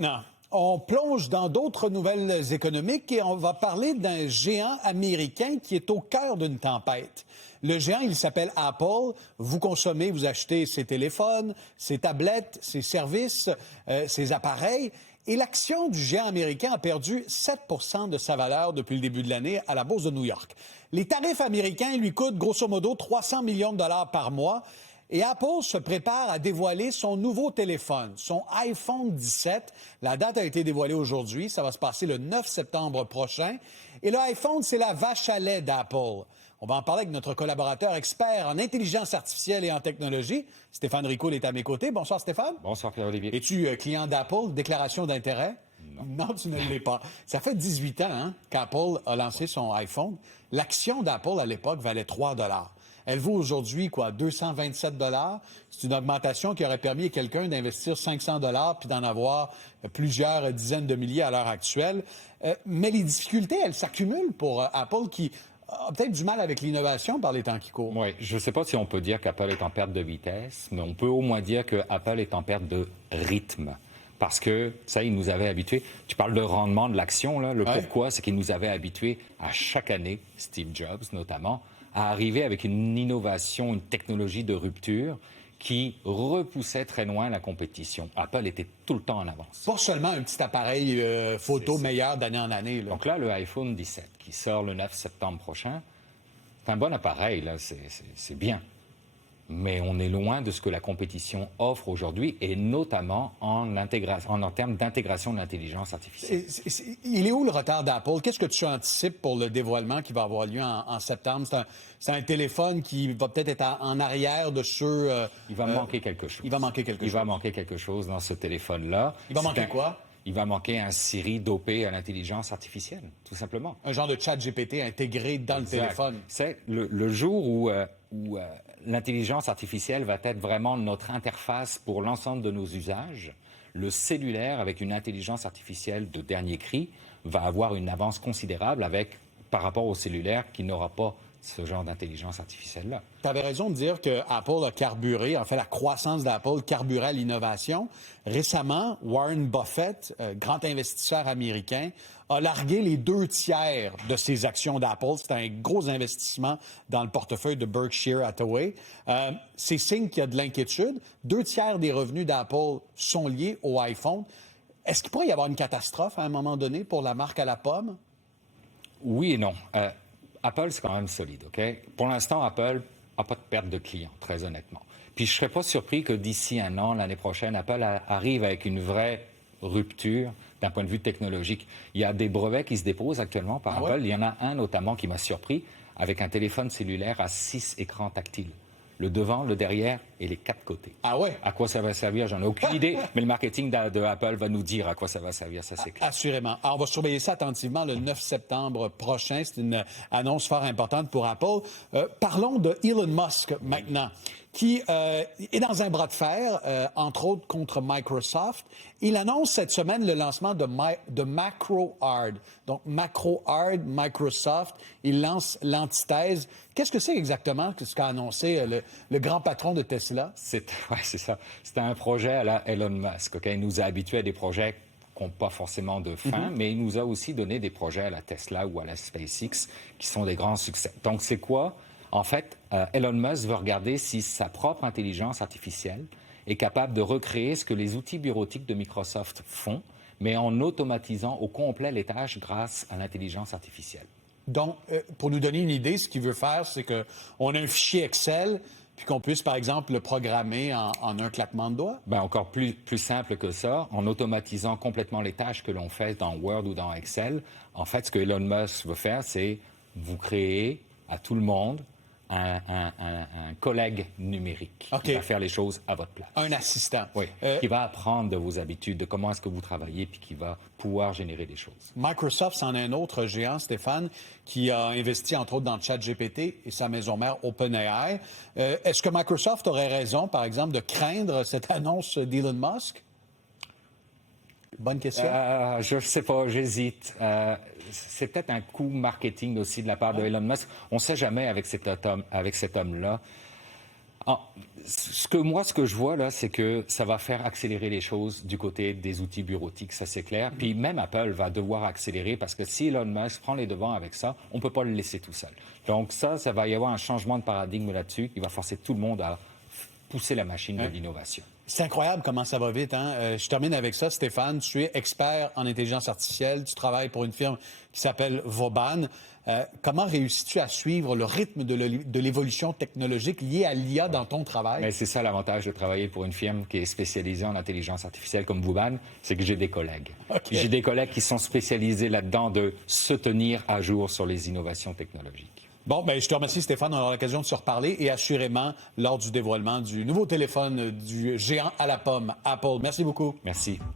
Non. On plonge dans d'autres nouvelles économiques et on va parler d'un géant américain qui est au cœur d'une tempête. Le géant, il s'appelle Apple. Vous consommez, vous achetez ses téléphones, ses tablettes, ses services, ses appareils. Et l'action du géant américain a perdu 7 de sa valeur depuis le début de l'année à la Bourse de New York. Les tarifs américains lui coûtent grosso modo 300 millions de dollars par mois. Et Apple se prépare à dévoiler son nouveau téléphone, son iPhone 17. La date a été dévoilée aujourd'hui. Ça va se passer le 9 septembre prochain. Et l'iPhone, c'est la vache à lait d'Apple. On va en parler avec notre collaborateur expert en intelligence artificielle et en technologie. Stéphane Ricoul est à mes côtés. Bonsoir, Stéphane. Bonsoir, Pierre-Olivier. Es-tu client d'Apple? Déclaration d'intérêt? Non, tu ne l'es pas. Ça fait 18 ans qu'Apple a lancé son iPhone. L'action d'Apple, à l'époque, valait 3 $. Elle vaut aujourd'hui, 227 $. C'est une augmentation qui aurait permis à quelqu'un d'investir 500 $ puis d'en avoir plusieurs dizaines de milliers à l'heure actuelle. Mais les difficultés, elles s'accumulent pour Apple qui a peut-être du mal avec l'innovation par les temps qui courent. Oui, je ne sais pas si on peut dire qu'Apple est en perte de vitesse, mais on peut au moins dire qu'Apple est en perte de rythme. Parce que, ça, il nous avait habitués. Tu parles de rendement de l'action, là. Le pourquoi, c'est qu'il nous avait habitués à chaque année, Steve Jobs notamment, à arriver avec une innovation, une technologie de rupture qui repoussait très loin la compétition. Apple était tout le temps en avance. Pas seulement un petit appareil photo meilleur d'année en année. Là. Donc là, le iPhone 17 qui sort le 9 septembre prochain, c'est un bon appareil, là, c'est bien. Mais on est loin de ce que la compétition offre aujourd'hui, et notamment en termes d'intégration de l'intelligence artificielle. Il est où le retard d'Apple? Qu'est-ce que tu anticipes pour le dévoilement qui va avoir lieu en septembre? C'est un téléphone qui va peut-être être en arrière de ceux... Il va manquer quelque chose. Il va manquer quelque chose. Il va manquer quelque chose dans ce téléphone-là. Il va manquer quoi? Il va manquer un Siri dopé à l'intelligence artificielle, tout simplement. Un genre de chat GPT intégré dans le téléphone. C'est le jour où l'intelligence artificielle va être vraiment notre interface pour l'ensemble de nos usages. Le cellulaire, avec une intelligence artificielle de dernier cri, va avoir une avance considérable par rapport au cellulaire qui n'aura pas ce genre d'intelligence artificielle-là. Tu avais raison de dire que Apple a carburé, en fait, la croissance d'Apple carburait à l'innovation. Récemment, Warren Buffett, grand investisseur américain, a largué les 2/3 de ses actions d'Apple. C'est un gros investissement dans le portefeuille de Berkshire Hathaway. C'est signe qu'il y a de l'inquiétude. 2/3 des revenus d'Apple sont liés au iPhone. Est-ce qu'il pourrait y avoir une catastrophe à un moment donné pour la marque à la pomme? Oui et non. Apple, c'est quand même solide, OK? Pour l'instant, Apple n'a pas de perte de clients, très honnêtement. Puis je ne serais pas surpris que d'ici un an, l'année prochaine, Apple arrive avec une vraie rupture d'un point de vue technologique. Il y a des brevets qui se déposent actuellement par Apple. Il y en a un notamment qui m'a surpris, avec un téléphone cellulaire à 6 écrans tactiles. Le devant, le derrière et les 4 côtés. Ah ouais? À quoi ça va servir? J'en ai aucune idée, mais le marketing de Apple va nous dire à quoi ça va servir, ça c'est clair. Assurément. Alors, on va surveiller ça attentivement le 9 septembre prochain. C'est une annonce fort importante pour Apple. Parlons de Elon Musk maintenant, qui est dans un bras de fer, entre autres contre Microsoft. Il annonce cette semaine le lancement de MacroHard. Donc, MacroHard, Microsoft, il lance l'antithèse. Qu'est-ce que c'est exactement ce qu'a annoncé le grand patron de Tesla? C'est ça. C'était un projet à la Elon Musk. Okay? Il nous a habitués à des projets qui n'ont pas forcément de fin, mais il nous a aussi donné des projets à la Tesla ou à la SpaceX qui sont des grands succès. Donc, c'est quoi? En fait, Elon Musk veut regarder si sa propre intelligence artificielle est capable de recréer ce que les outils bureautiques de Microsoft font, mais en automatisant au complet les tâches grâce à l'intelligence artificielle. Donc, pour nous donner une idée, ce qu'il veut faire, c'est qu'on a un fichier Excel, puis qu'on puisse, par exemple, le programmer en un claquement de doigts? Bien, encore plus simple que ça, en automatisant complètement les tâches que l'on fait dans Word ou dans Excel. En fait, ce que Elon Musk veut faire, c'est vous créer à tout le monde un collègue numérique qui va faire les choses à votre place. Un assistant. Oui, qui va apprendre de vos habitudes, de comment est-ce que vous travaillez, puis qui va pouvoir générer des choses. Microsoft, c'en est un autre géant, Stéphane, qui a investi, entre autres, dans ChatGPT et sa maison mère OpenAI. Est-ce que Microsoft aurait raison, par exemple, de craindre cette annonce d'Elon Musk? Bonne question. Je ne sais pas, j'hésite. C'est peut-être un coup marketing aussi de la part de Elon Musk. On ne sait jamais avec cet homme-là. Ce que je vois là, c'est que ça va faire accélérer les choses du côté des outils bureautiques, ça c'est clair. Puis même Apple va devoir accélérer parce que si Elon Musk prend les devants avec ça, on ne peut pas le laisser tout seul. Donc ça va y avoir un changement de paradigme là-dessus qui va forcer tout le monde à pousser la machine de l'innovation. C'est incroyable comment ça va vite. Hein? Je termine avec ça, Stéphane. Tu es expert en intelligence artificielle. Tu travailles pour une firme qui s'appelle Vauban. Comment réussis-tu à suivre le rythme de l'évolution technologique liée à l'IA dans ton travail? Mais c'est ça l'avantage de travailler pour une firme qui est spécialisée en intelligence artificielle comme Vauban, c'est que j'ai des collègues. Okay. J'ai des collègues qui sont spécialisés là-dedans de se tenir à jour sur les innovations technologiques. Bon, je te remercie, Stéphane. On aura l'occasion de se reparler et assurément lors du dévoilement du nouveau téléphone du géant à la pomme, Apple. Merci beaucoup. Merci.